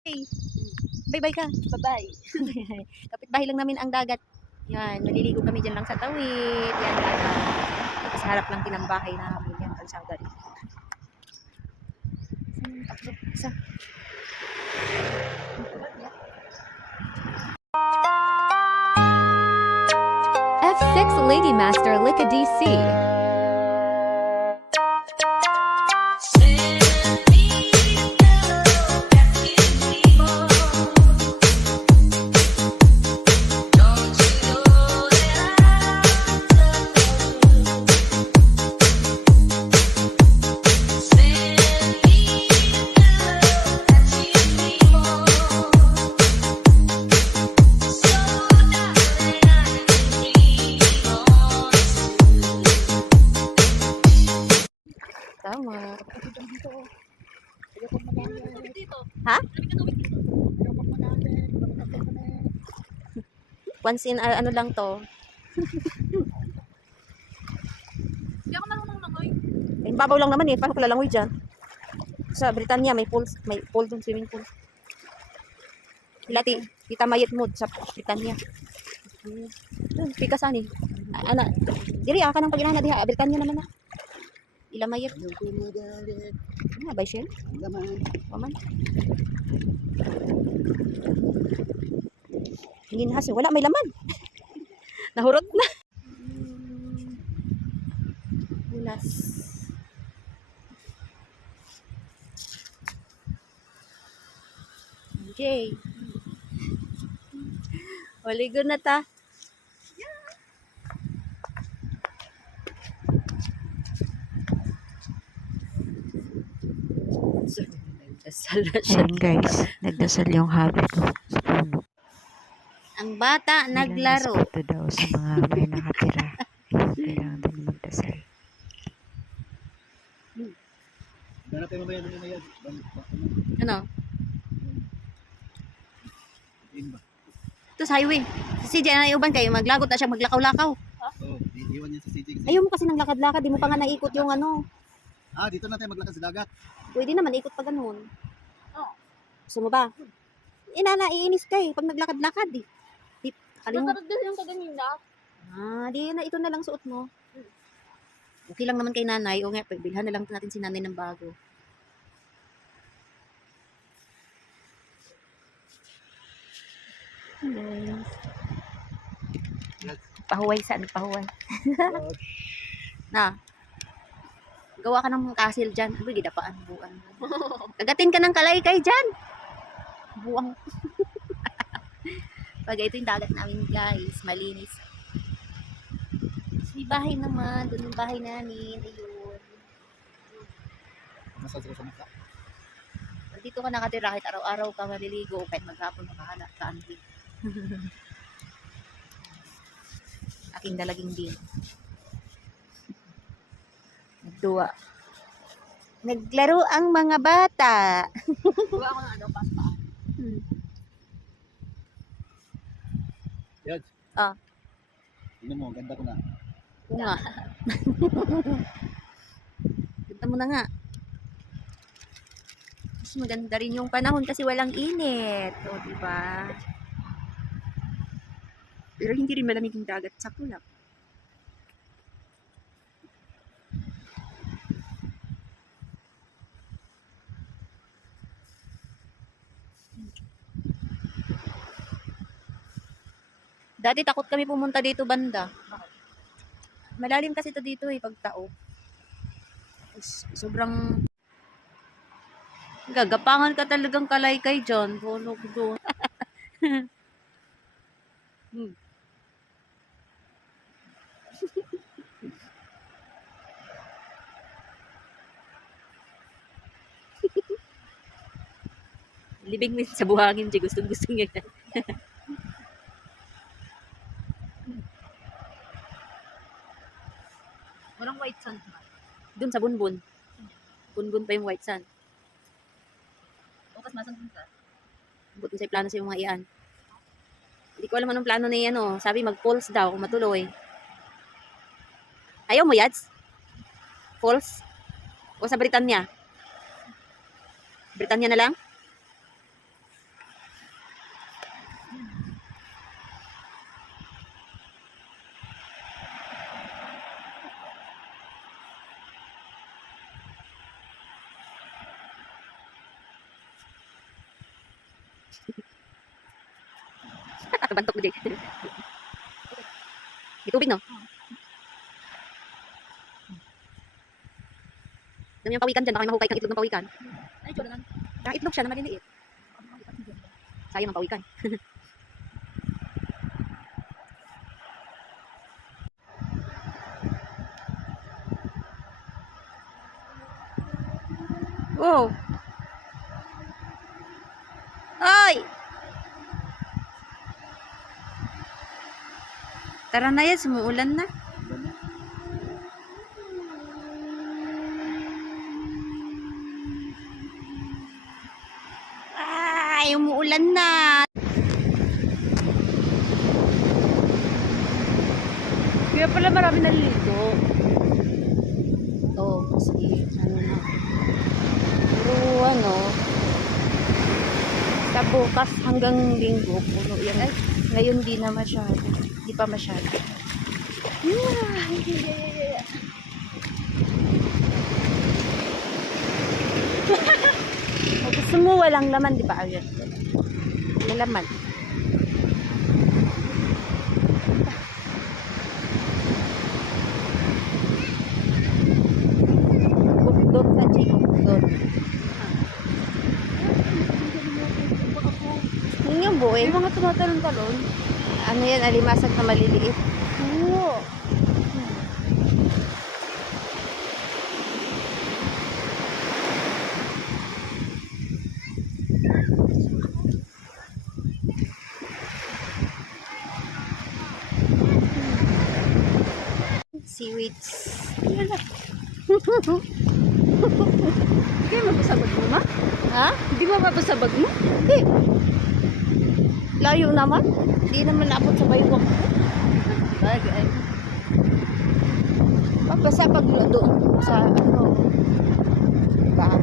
Hey, bye-bye ka. Bye-bye. Kapitbahay lang namin ang dagat. Yan, naliligo kami dyan lang sa tawid. Yan, dagat. Tapos harap lang din ang bahay namin. Yan, kalsada rin. Tatlo, isa. F6 Lady Master Lika DC. Tama. Ha? Once in, ano lang to. Hindi ako marunong langoy. Eh, babaw lang naman eh. Paano ko lalangoy dyan? Sa Britannia, may pool dun, swimming pool. Lati, Tita Mayet mood sa Britannia. Dun, pikasan eh. Ana, diri ka nang pag-inana diha, Britannia naman na. Ila Mayet. Ano ba siya? Waman. Ginhas, wala may laman. Nahurot na. Ulas. Okay. Waligo na ta. So, nagdasal na siya. Ayan guys, nagdasal yung hubby ko sa puno. Ang bata naglaro. Ilang respeto daw sa mga may nakatira. Kailangan din magdasal. Ano? Ito sa highway. Si CJ na iuban kayo, maglagot na siya, maglakaw-lakaw. Iiwan niya sa city kasi. Ayaw mo kasi ng lakad-lakad, di mo pa nga naikot yung ano. Dito na tayo maglakad sa dagat. Pwede naman, ikot pa ganun. Oh. Gusto mo ba? Inana, iinis ka eh, pag naglakad-lakad eh. Di, kalimut. Nasarap din yung kaganina. Di na, ito na lang suot mo. Okay lang naman kay nanay. O nga, bilhan na lang natin si nanay ng bago. Pahuway saan? Pahuway. Na. Gawa ka ng castle dyan. Ano, gidapaan. Buang. Kagatin ka ng kalaykay dyan. Buang. Pag ito yung dagat namin guys. Malinis. May bahay naman. Doon yung bahay namin. Ayun. Masal sa mukha. Dito ka nakatira kahit araw-araw ka maliligo. Kahit maghapon makahanap ka. Aking dalaging din. Nagduwa. Naglaro ang mga bata. Gawa ako ng ano, pasta. Yod. Ah. Tingnan mo, ganda ko na. Oo nga. Ganda mo na nga. Mas maganda rin yung panahon kasi walang init. O, diba? Pero hindi rin malamig yung dagat. Sakto lang. Dati takot kami pumunta dito banda. Malalim kasi ito dito eh, pag tao. Sobrang gagapangan ka talagang kalaykay dyan. Hulog doon. Libing min sa buhangin, di gustong-gusto niya. Walang white sand ba? Doon sa bunbun. Bunbun pa yung white sand. Bukas masan dun ka. Buti sa plano sa yung mga iyan. Hindi ko alam anong plano na yan, oh. Sabi mag-falls daw kung matuloy. Ayaw mo, Yads? Falls? O sa Britannia? Britannia na lang? Bantok mo, Jay. May tubig, no? Dami yung pawikan dyan. Baka may mahukay kang itlog ng pawikan. Ay, tsura lang. Kaya itlog siya na maliliit. Sayang ang pawikan. Wow! Ay! Tara na yan, sumuulan na. Ay, umuulan na. Kaya pala marami naliligo. Oh, kasi ano na. Pero ano, sa bukas hanggang linggo, puno yan. Ay, ngayon di na masyado. Di pa masyado. O, gusto mo walang laman, di ba? Ayun. May laman. Bukdot na, Jay. Bukdot. Yun yung buhay. Yung mga tumatalon-talon. Ano yan, alimasag na maliliit. Oo. Seaweeds. Hindi mabasabag mo, ma? Ha? Hindi mo mabasabag mo? Hindi. Layo naman. Hindi naman naabot sa baywang. Bagay. Basta pag doon sa ano. Ba?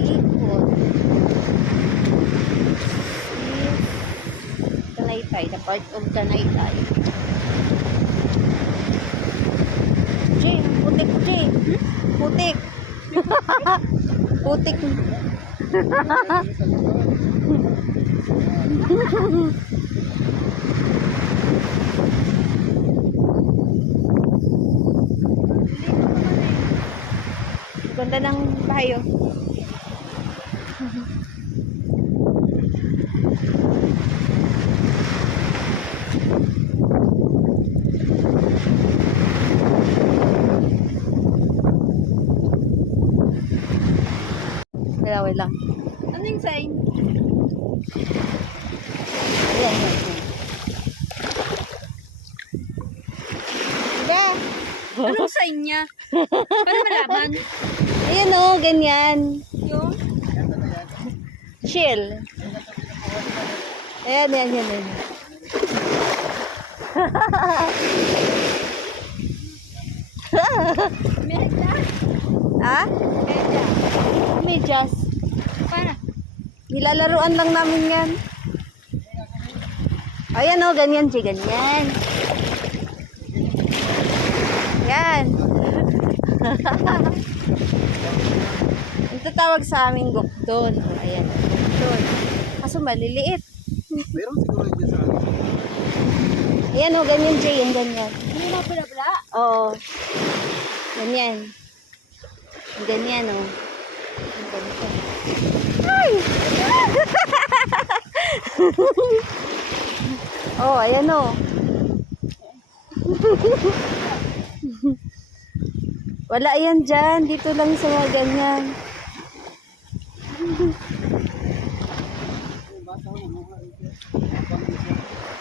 Ikot. Tanaytay, the part of Tanaytay. Jay, putik, Jay. Putik. Putik. Ganda ng bahay, oh. Wait lang. Ano yung sign? Ayan, ayan. Diba? Anong sign niya? Paano malaman? Ayan, oh, ganyan. Yung? Chill. Ayan, ayan, ayan, ayan. Medya. Ha? Medya. Medyas. Para. Nilalaruan lang namin yan. Ayan, oh, ganyan, Jay, ganyan. Yan. Ang tatawag sa amin gokdon. Oh, ayan, gokdon. Kaso maliliit. Meron siguro yun sa Ayan, oh, ganyan, Jay, yung ganyan. Hindi mo pula-pula? Oo. Ganyan. Ganyan, oh. Ang ganito. Ay! Oh, ayan, oh. Wala yan dyan. Dito lang sa mga ganyan.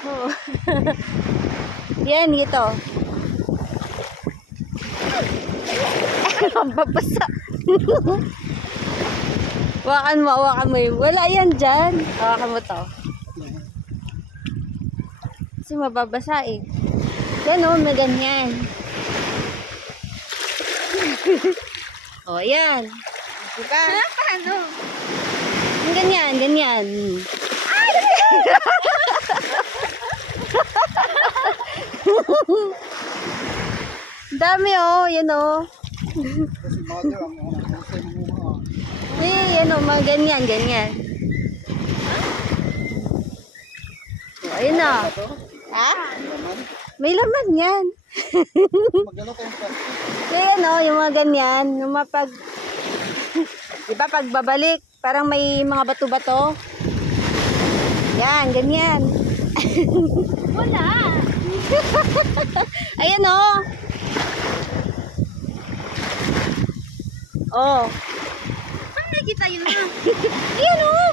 Oh. Yan, ito. Mababasa. Hawakan mo yun. Wala yan dyan. Hawakan mo to. Kasi mababasa eh. Yan o, may ganyan. Oh, ayan. Diba? Ha? Paano? Yung ganyan, ganyan. Dami oh, yan oh. Kasi mother ang husay ng mga. Yan oh, mga ganyan, ganyan. Oh, ayun na. Ha? Naman. May laman yan. Magdala tayong plastic. Kaya no, yung mga ganyan, yung mapag... Diba pag babalik, parang may mga bato-bato. Yan, ganyan. Wala. Ayan oh. Oh. Saan nakita yun na? Ayan oh.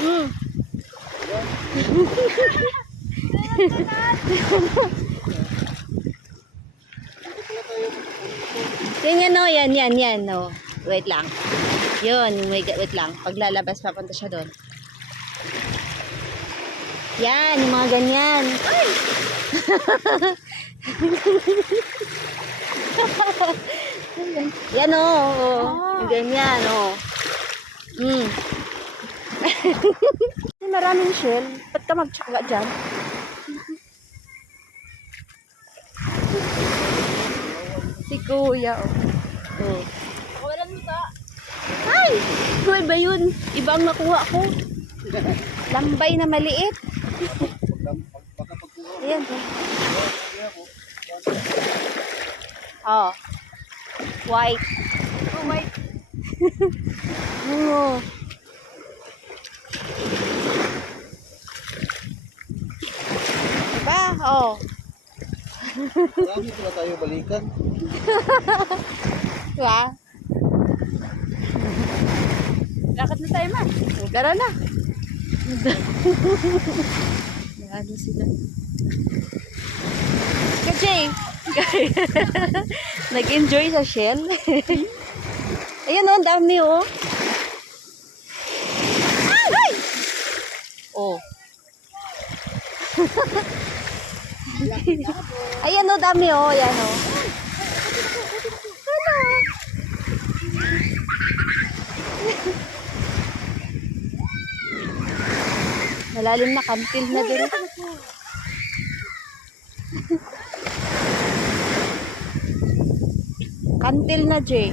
Hmm. Yan o, yan o. Wait lang. Yun, wait lang. Paglalabas, papunta siya doon. Yan, yung mga ganyan. Ay! Yan o, yung ganyan o. Mm. Maraming shell. Ba't ka magtsaga dyan? Si kuya, oh. Walang muta. Ay! Ano ba yun? Iba ang nakuha ko. Lambay na maliit. Baka pagkuha. Ayan, oh. Oh. White. Oh my. Oo. Diba? Oh. Marami pala tayo balikan. Diba? Lakad na tayo man. Tara na. Ano sila? Kasi, nag-enjoy sa shell. Ayun oh, ang dami oh. Ay! Oh. Ayan oh, dami oh. Ayan oh. Ano? Malalim na, kantil na din. Kantil na, Jay.